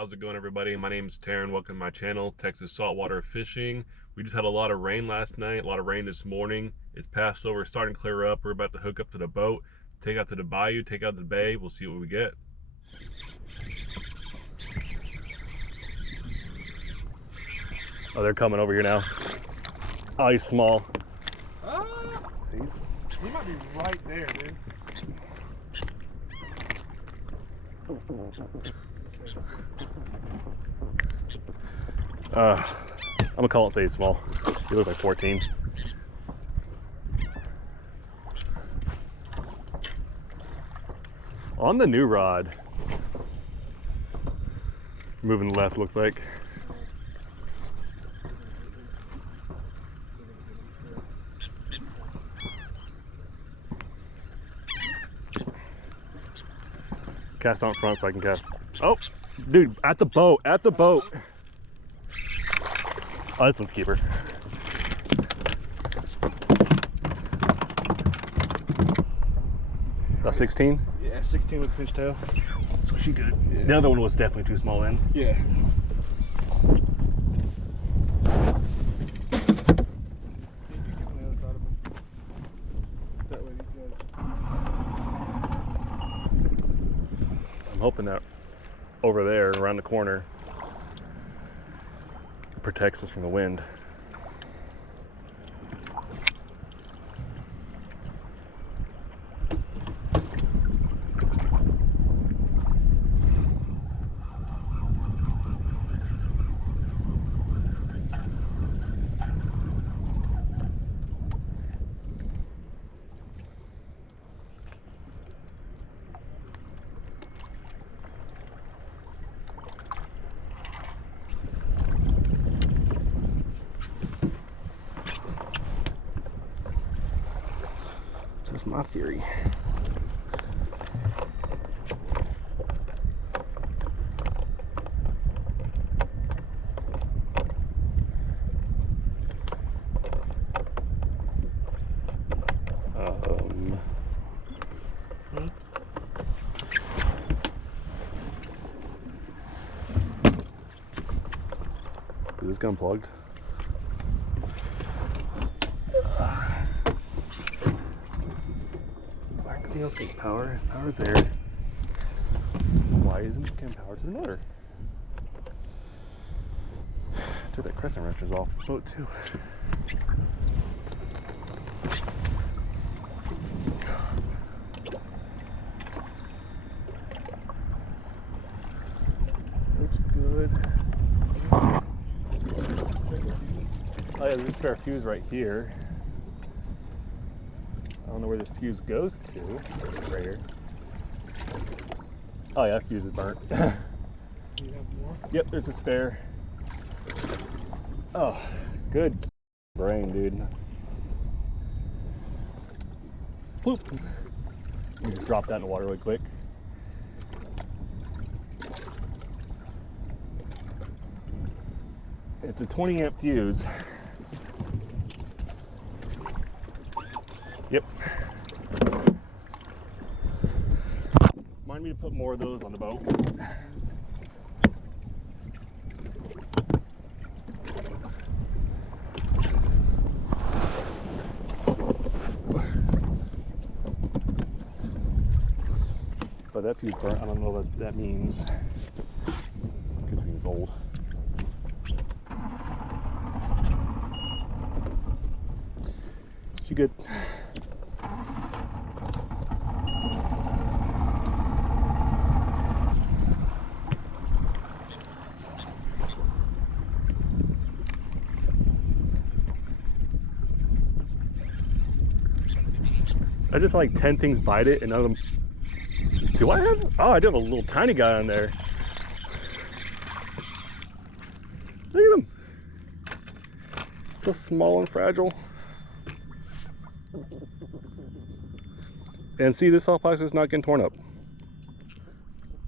How's it going, everybody? My name is Taryn. Welcome to my channel, Texas Saltwater Fishing. We just had a lot of rain last night, a lot of rain this morning. It's passed over, starting to clear up. We're about to hook up to the boat, take out to the bayou, take out to the bay. We'll see what we get. Oh, they're coming over here now. Oh, he's small. He might be right there, dude. I'm gonna call it, say he's small. He looks like 14. On the new rod. Moving left, looks like. Cast on front so I can cast. Oh, dude, at the boat, at the boat. Oh, this one's keeper. About 16? Yeah, 16 with pinch tail. So she good. Yeah. The other one was definitely too small then. Yeah. I'm hoping that over there, around the corner, it protects us from the wind. That's my theory. Is this gun plugged? Everything else gets power. Power's there. Why isn't it getting power to the motor? Took that crescent wrenches off the boat too. Looks good. Oh yeah, there's a spare fuse right here. I don't know where this fuse goes to. Right here. Oh yeah, that fuse is burnt. Do you have more? Yep, there's a spare. Oh, good brain, dude. Bloop. You just drop that in the water really quick. It's a 20 amp fuse. Yep. Remind me to put more of those on the boat. But that fuse burnt, I don't know what that means. Could mean it's old. She good. I just like 10 things bite it and none of them. Do I have? Oh, I do have a little tiny guy on there. Look at him. So small and fragile. And see, this salt box is not getting torn up.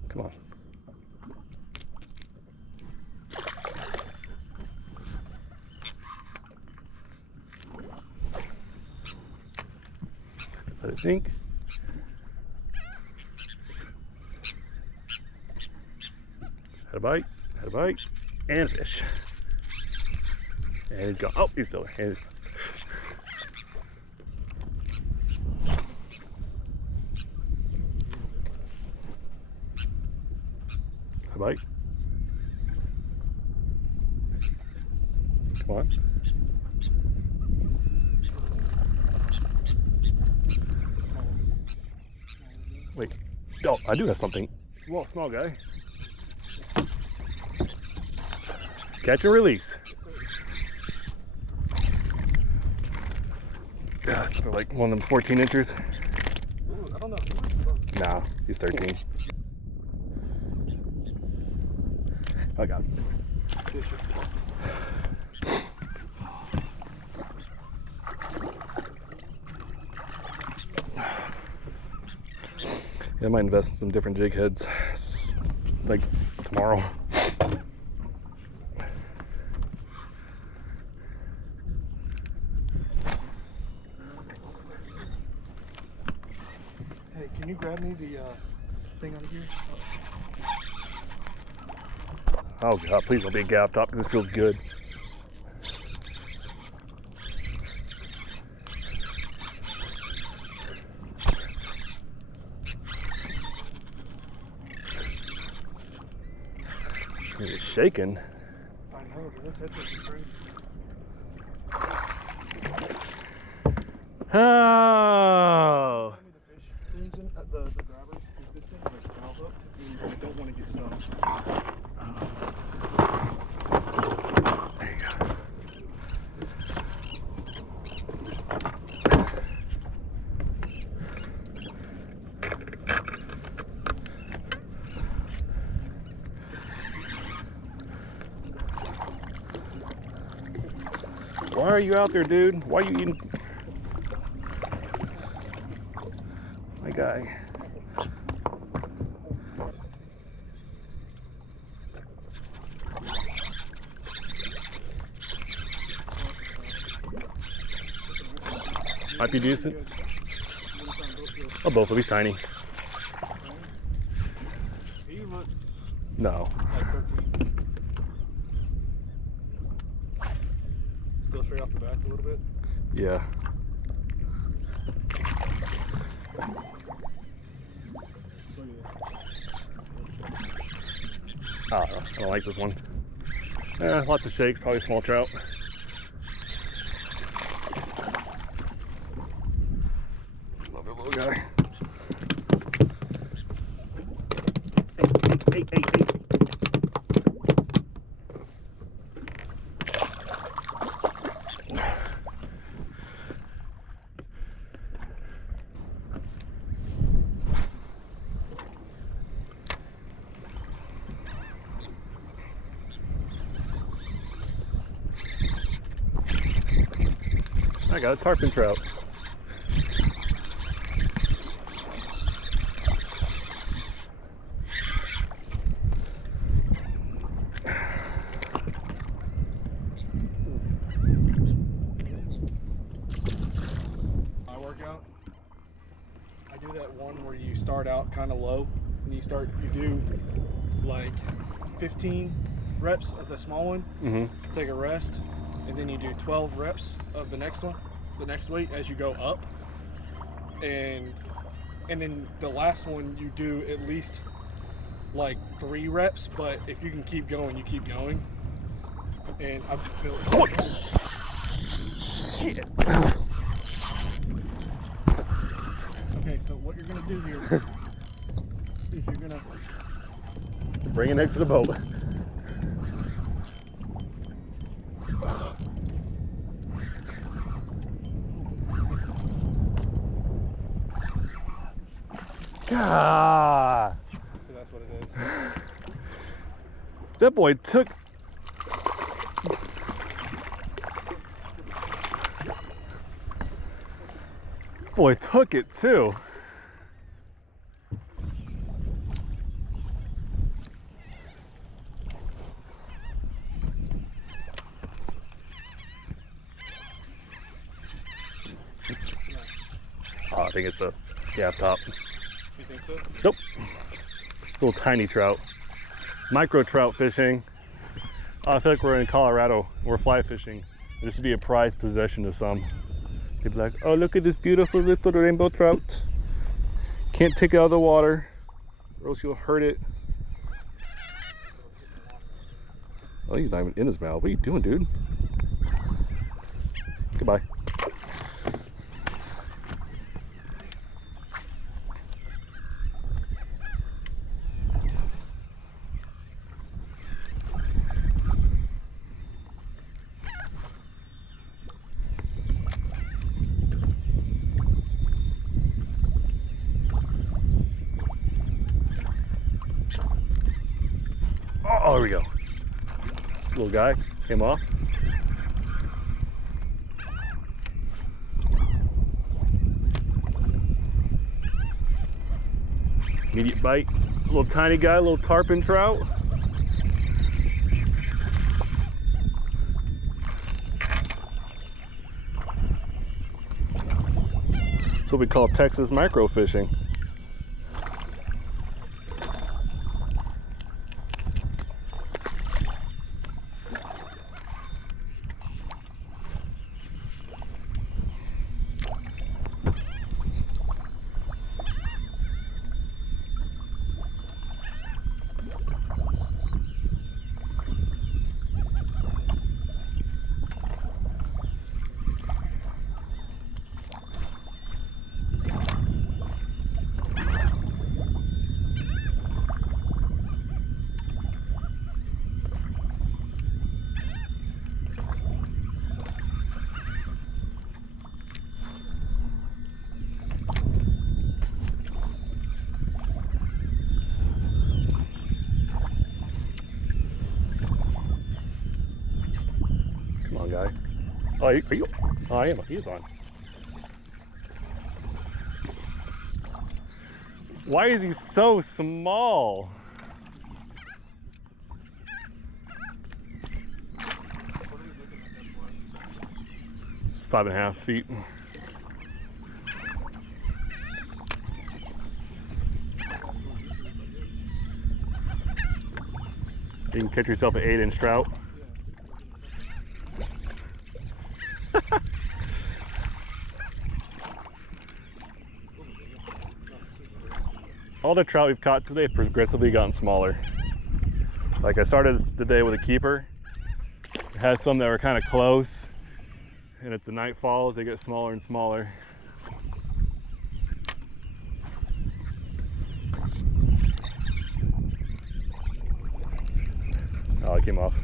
Come on. Let it sink. Had a bite, and a fish. And he's gone. Oh, he's still there. Had a bite. Come on. Wait. Oh, I do have something. It's a little small guy. Catch and release. God, they're like one of them 14 inchers. Ooh, I don't know. No, he's 13. I got him. Yeah, I might invest in some different jig heads like tomorrow. Hey, can you grab me the thing out of here? Oh God, please don't be a gap top. This feels good. It's shaking. I know, but this headset is crazy. Oh. Give me the fish things in, the grabbers. This thing is now hooked, and I don't want to get stuck. There you go. Why are you out there, dude? Why are you eating? My guy. Might be decent. Oh, both will be tiny. He looks No. like 13. Still straight off the back a little bit. Yeah. I don't like this one. Lots of shakes, probably small trout. Another little guy. Hey. I got a tarpon trout. My workout, I do that one where you start out kind of low, and you do like 15 reps of the small one, take a rest, and then you do 12 reps of the next one, the next weight as you go up, and then the last one you do at least like 3 reps, but if you can keep going, you keep going. And I've built Shit. Okay, so what you're gonna do here is you're gonna Bring it next to the boat. God. so that's what it is. That boy took. Boy took it too. Oh, I think it's a gap top. You think so? Nope. Little tiny trout. Micro trout fishing. Oh, I feel like we're in Colorado. We're fly fishing. This would be a prized possession to some. They'd be like, oh, look at this beautiful little rainbow trout. Can't take it out of the water or else you'll hurt it. Oh, he's not even in his mouth. What are you doing, dude? Goodbye. Oh, there we go. Little guy came off. Immediate bite. Little tiny guy, little tarpon trout. That's what we call Texas micro fishing. Come on, guy. Oh, are you? Oh, I am. He is on. Why is he so small? It's 5.5 feet. You can catch yourself an 8-inch trout. All the trout we've caught today have progressively gotten smaller. Like I started the day with a keeper. I had some that were kind of close, and as the night falls, they get smaller and smaller. Oh, it came off.